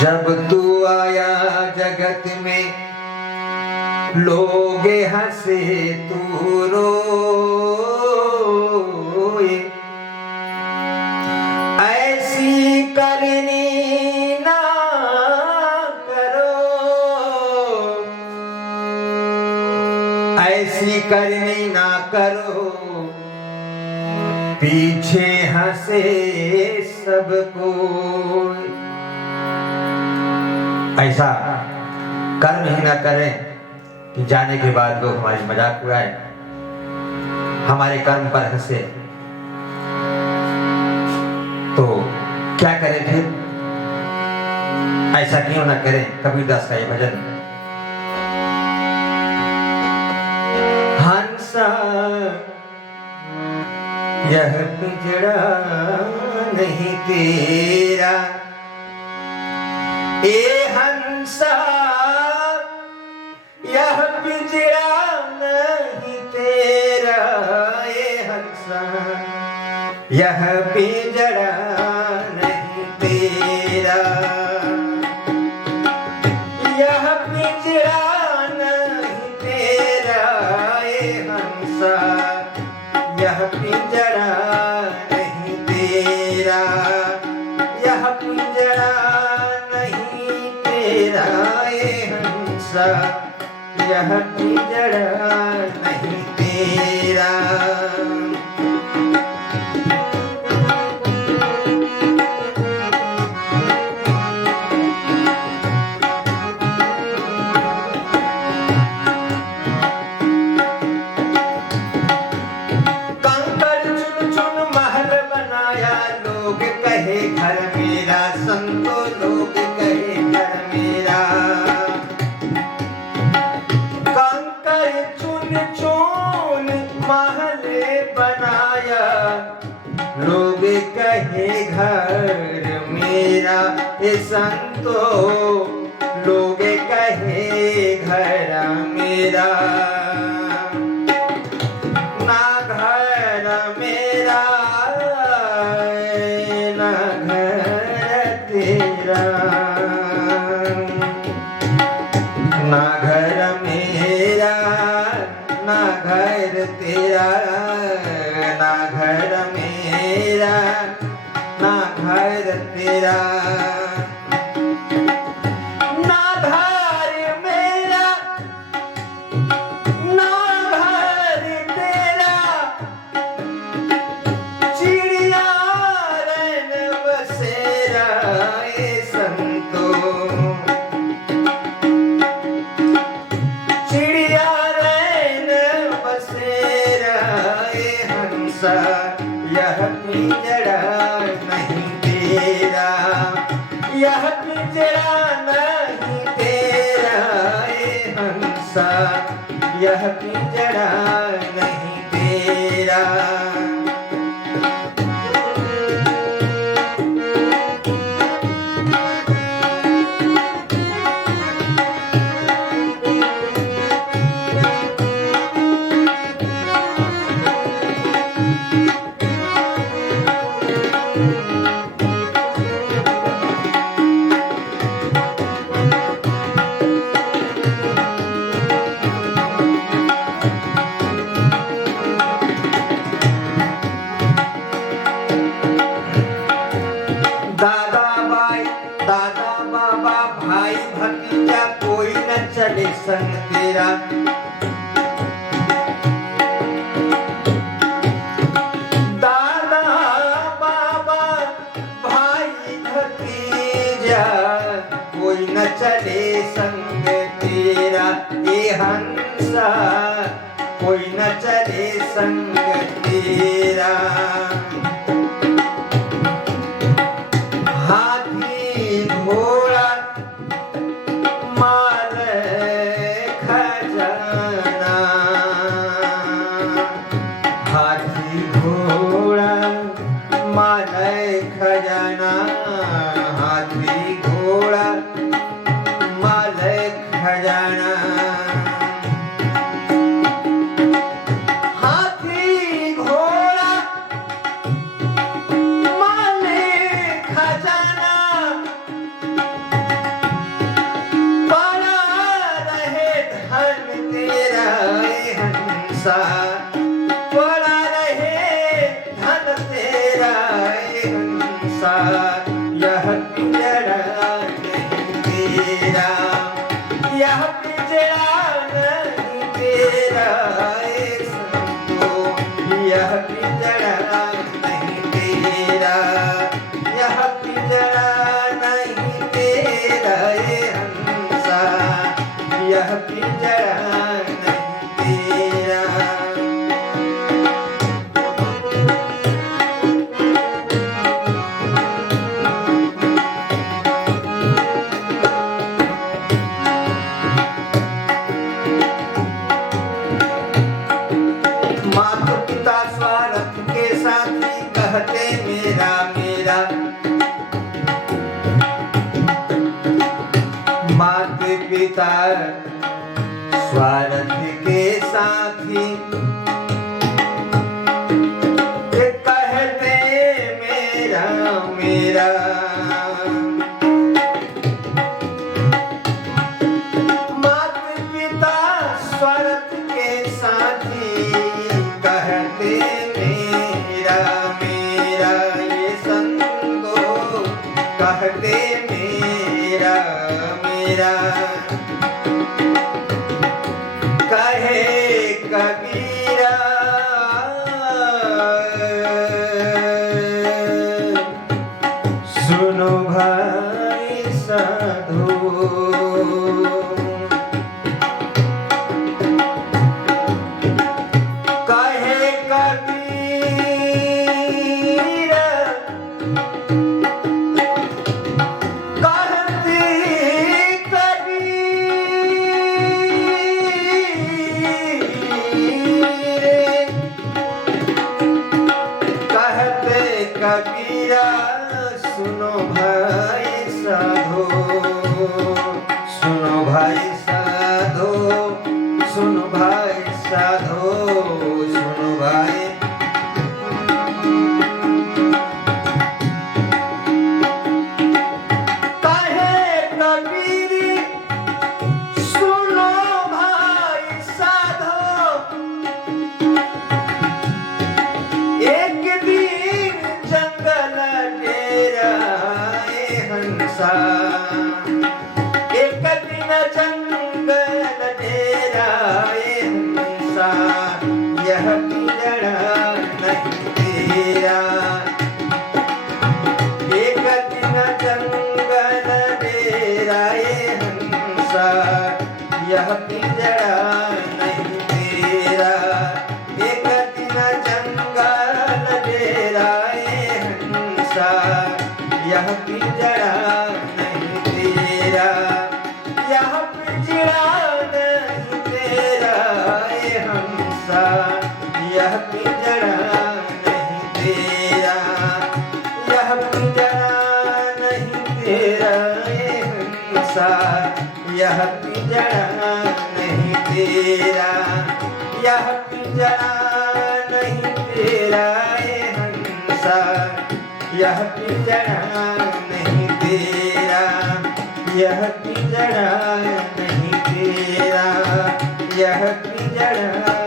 जब तू आया जगत में लोग हंसे तू रोए, ऐसी करनी ना करो, ऐसी करनी ना करो, पीछे हंसे सबको। ऐसा कर्म ही ना करें कि जाने के बाद लोग हमारी मजाक उड़ाए, हमारे कर्म पर हंसे। तो क्या करें फिर? ऐसा क्यों ना करें? कबीरदास का ये भजन। हंसा यह पिंजड़ा नहीं तेरा, ए हंसा यह पिंजरा नहीं तेरा, ए हंसा यह पिंजरा नहीं तेरा, यह पिंजरा नहीं तेरा, ए हंसा यह पिंजरा नहीं तेरा, यह पिंजरा नहीं तेरा, ए हंसा यह पिंजरा नहीं तेरा। कंकड़ चुन चुन महल बनाया, लोग कहे घर मेरा, संतो लोग कहे घर मेरा। कंकड़ चुन चुन महल बनाया, लोग कहे घर मेरा, ए संतो लोग कहे घर मेरा। ना घर मेरा ना घर तेरा, ना घर मेरा ना घर तेरा, ना घर मेरा ना घर तेरा, ना घर मेरा ना घर तेरा, चिड़िया रैन बसेरा, ए संतो चिड़िया रैन बसेरा, ए हंसा यह पिंजरा नहीं तेरा, यह पिंजरा नहीं तेरा, ए हंसा यह पिंजरा नहीं तेरा। दादा बाबा भाई भतीजा कोई न चले संग तेरा, दादा बाबा भाई भतीजा कोई न चले संग तेरा, ए हंसा कोई न चले संग तेरा। हाथी घोड़ा माल खजाना, हाथी घोड़ा माल खजाना, हाथी घोड़ा माल खजाना, हाथी घोड़ा हंसा पड़ा रहे धन तेरा ए हंसा, यह पिंजड़ा नहीं तेरा, यह पिंजड़ा नहीं तेरा ए संतो, यह पिंजड़ा नहीं तेरा, यह पिंजड़ा नहीं तेरा ए हंसा, यह पिंजड़ा नहीं तेरा। माता पिता स्वार्थ के साथी कहते मेरा मेरा, माता पिता स्वार्थ के साथी कहते मेरा मेरा, माता पिता स्वार्थ के साथी कहते मेरा मेरा, ये संतो कहते मेरा मेरा, कहे कबीरा सुनो भाई साधो, कहे कबीरा कहते कबीरा सुनो भाई साधो, सुनो भाई साधो, सुनो भाई साधो, सुनो भाई। कहे कबीरी सुनो भाई साधो, एक दिन जंगल डेरा ए हंसा, एक दिन जंगल डेरा ए हंसा, यह पिंजड़ा नहीं तेरा, एक दिन जंगल डेरा ए हंसा, यह पिंजड़ा नहीं तेरा, एक दिन जंगल डेरा ए हंसा, यह पिंजड़ा नहीं तेरा, यह पिंजड़ा नहीं तेरा ए हंसा, यह पिंजड़ा नहीं तेरा, यह पिंजड़ा नहीं तेरा ए हंसा, यह पिंजड़ा नहीं तेरा, यह पिंजड़ा नहीं तेरा ए हंसा, यह पिंजड़ा नहीं तेरा, यह पिंजड़ा नहीं तेरा, यह पिंजड़ा